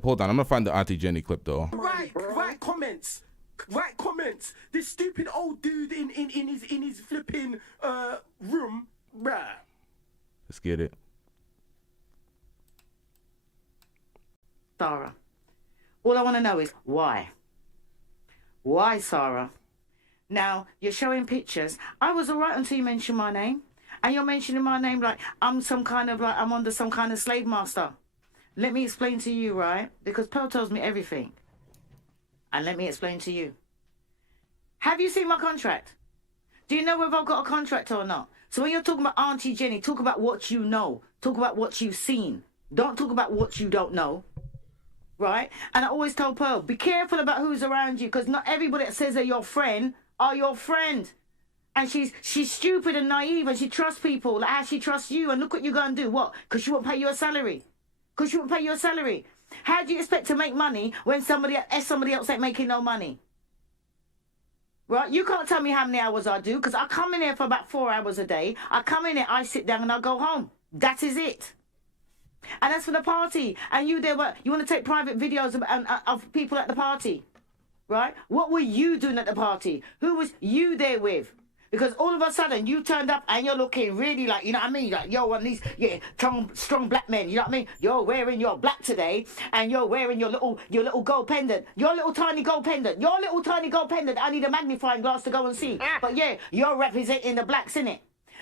clip. Hold on, I'm gonna find the Auntie Jenny clip though. Right comments. Right comments. This stupid old dude in his flipping room. Bruh. Let's get it. Sarah. All I want to know is why? Why, Sarah? Now, you're showing pictures. I was all right until you mentioned my name. And you're mentioning my name like I'm some kind of, like I'm under some kind of slave master. Let me explain to you, right? Because Pearl tells me everything. And let me explain to you. Have you seen my contract? Do you know whether I've got a contract or not? So when you're talking about Auntie Jenny, talk about what you know. Talk about what you've seen. Don't talk about what you don't know. Right? And I always tell Pearl, be careful about who's around you, because not everybody that says they're your friend are your friend. And she's stupid and naive, and she trusts people like how she trusts you. And look what you're going to do. What? Because she won't pay you a salary. Because she won't pay you a salary. How do you expect to make money when somebody else ain't making no money? Right? You can't tell me how many hours I do, because I come in here for about 4 hours a day. I come in here, I sit down, and I go home. That is it. And that's for the party. And you there, what? You want to take private videos of people at the party, right? What were you doing at the party? Who was you there with? Because all of a sudden you turned up and you're looking really like, you know what I mean? Like you're one of these, strong black men. You know what I mean? You're wearing your black today, and you're wearing your little gold pendant, your little tiny gold pendant. I need a magnifying glass to go and see. But yeah, you're representing the blacks, innit?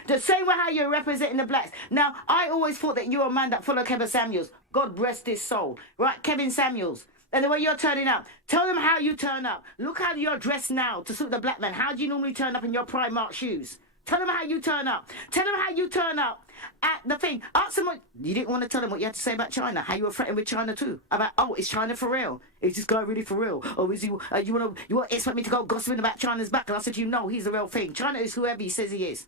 The same way how you're representing the blacks. Now, I always thought that you're a man that followed Kevin Samuels. God rest his soul. Right, Kevin Samuels. And the way you're turning up. Tell them how you turn up. Look how you're dressed now to suit the black man. How do you normally turn up in your Primark shoes? Tell them how you turn up. Tell them how you turn up at the thing. Ask them what... You didn't want to tell them what you had to say about China. How you were threatened with China too. About, oh, is China for real? Is this guy really for real? Or is he... you want to expect me to go gossiping about China's back? And I said, you know, he's the real thing. China is whoever he says he is.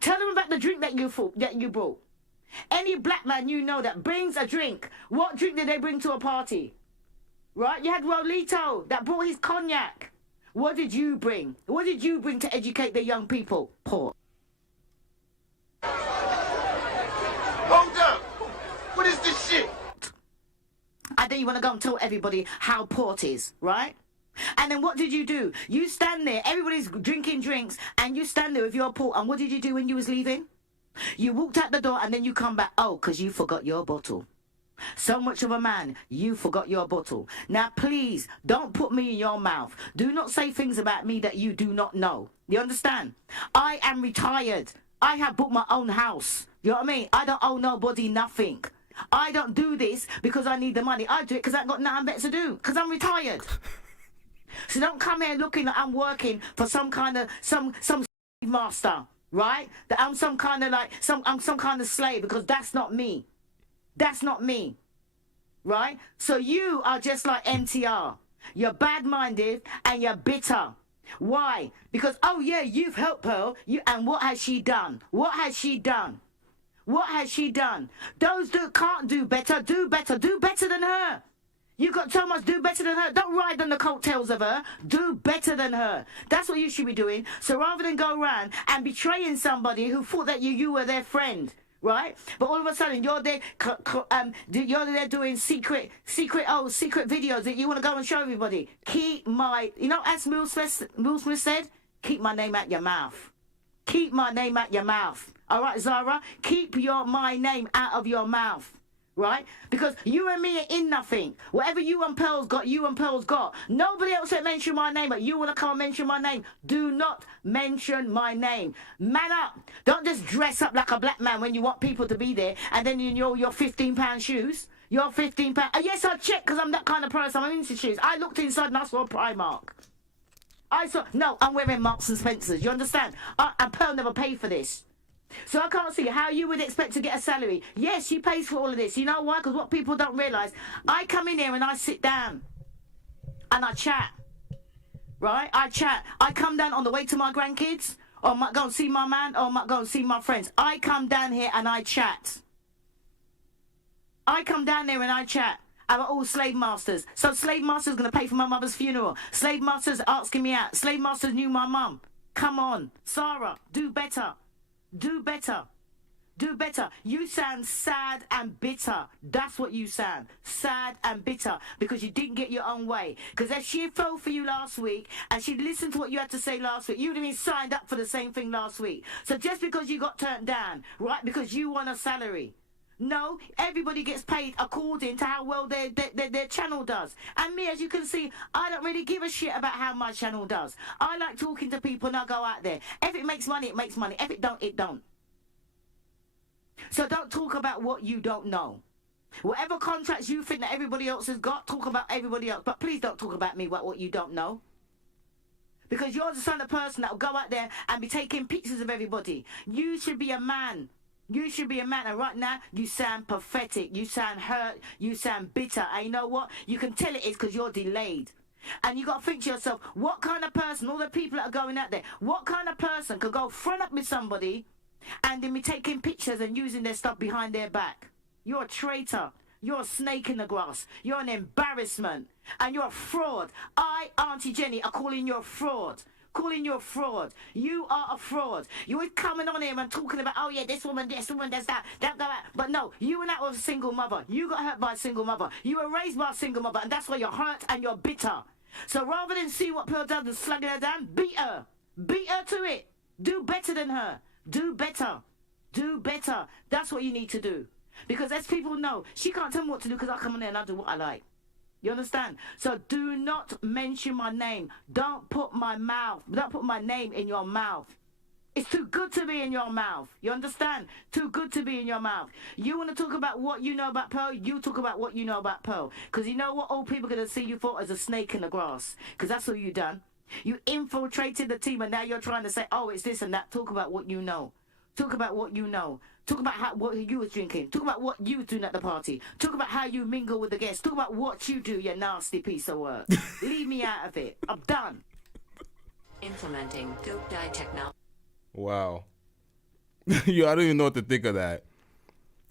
Tell them about the drink that you brought. Any black man you know that brings a drink, what drink did they bring to a party? Right? You had Rolito that brought his cognac. What did you bring? What did you bring to educate the young people? Port. Hold up! What is this shit? And then you want to go and tell everybody how port is, right? And then what did you do? You stand there, everybody's drinking drinks, and you stand there with your port. And what did you do when you was leaving? You walked out the door and then you come back. Oh, because you forgot your bottle. So much of a man, you forgot your bottle. Now, please, don't put me in your mouth. Do not say things about me that you do not know. You understand? I am retired. I have bought my own house. You know what I mean? I don't owe nobody nothing. I don't do this because I need the money. I do it because I ain't got nothing better to do. Because I'm retired. So don't come here looking like I'm working for some kind of some master, right? That I'm some kind of like I'm some kind of slave, because that's not me. That's not me. Right? So you are just like MTR. You're bad-minded and you're bitter. Why? Because oh yeah, you've helped Pearl. And what has she done? What has she done? What has she done? Those that can't do better, do better. Do better than her. You got so much, do better than her. Don't ride on the coattails of her. Do better than her. That's what you should be doing. So rather than go around and betraying somebody who thought that you were their friend, right? But all of a sudden you're there, you're there doing secret videos that you want to go and show everybody. Keep my, as Will Smith said, keep my name out your mouth. Keep my name out your mouth. All right, Zara? Keep my name out of your mouth. Right? Because you and me are in nothing. Whatever you and Pearl's got. Nobody else will mention my name, but you want to come and mention my name. Do not mention my name. Man up. Don't just dress up like a black man when you want people to be there, and then you know your £15 shoes. Your £15. Yes, I checked, because I'm that kind of person. I'm into shoes. I looked inside and I saw Primark. No, I'm wearing Marks and Spencers. You understand? And Pearl never paid for this. So I can't see how you would expect to get a salary. Yes, she pays for all of this. You know why? Because what people don't realise, I come in here and I sit down and I chat. Right? I chat. I come down on the way to my grandkids, or I might go and see my man, or I might go and see my friends. I come down here and I chat. I come down there and I chat. I'm all slave masters. So slave masters going to pay for my mother's funeral. Slave masters asking me out. Slave masters knew my mum. Come on. Sarah, do better. Do better. Do better. You sound sad and bitter. That's what you sound. Sad and bitter because you didn't get your own way. Because if she fell for you last week and she listened to what you had to say last week, you'd have been signed up for the same thing last week. So just because you got turned down, right, because you want a salary. No, everybody gets paid according to how well their channel does. And me, as you can see, I don't really give a shit about how my channel does. I like talking to people and I go out there. If it makes money, it makes money. If it don't, it don't. So don't talk about what you don't know. Whatever contracts you think that everybody else has got, talk about everybody else. But please don't talk about me about what you don't know. Because you're the kind of person that will go out there and be taking pictures of everybody. You should be a man. You should be a man. And right now, you sound pathetic. You sound hurt. You sound bitter. And you know what? You can tell it is because you're delayed. And you got to think to yourself, what kind of person, all the people that are going out there, what kind of person could go front up with somebody and then be taking pictures and using their stuff behind their back? You're a traitor. You're a snake in the grass. You're an embarrassment. And you're a fraud. I, Aunty Jenny, are calling you a fraud. Calling you a fraud. You are a fraud. You were coming on here and talking about, oh yeah, this woman, does that. Don't go out. But no, you and that was a single mother. You got hurt by a single mother. You were raised by a single mother. And that's why you're hurt and you're bitter. So rather than see what Pearl does and slugging her down, beat her. Beat her to it. Do better than her. Do better. Do better. That's what you need to do. Because as people know, she can't tell me what to do because I come in there and I do what I like. You understand? So do not mention my name. Don't put my name in your mouth. It's too good to be in your mouth. You understand? Too good to be in your mouth. You want to talk about what you know about Pearl? You talk about what you know about Pearl. Because you know what all people are going to see you for as a snake in the grass. Because that's what you done. You infiltrated the team and now you're trying to say, oh, it's this and that. Talk about what you know. Talk about what you know. Talk about what you was drinking. Talk about what you was doing at the party. Talk about how you mingle with the guests. Talk about what you do, you nasty piece of work. Leave me out of it. I'm done. Implementing dope dye technology. Wow. Yo, I don't even know what to think of that.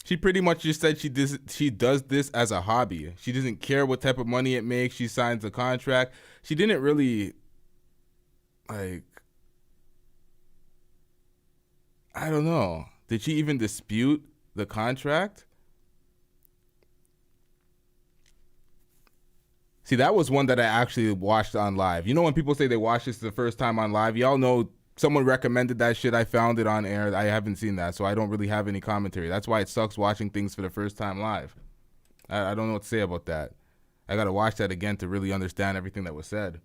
She pretty much just said she does this as a hobby. She doesn't care what type of money it makes. She signs a contract. She didn't really, like, I don't know. Did she even dispute the contract? See, that was one that I actually watched on live. You know when people say they watched this the first time on live? Y'all know someone recommended that shit. I found it on air. I haven't seen that, so I don't really have any commentary. That's why it sucks watching things for the first time live. I don't know what to say about that. I got to watch that again to really understand everything that was said.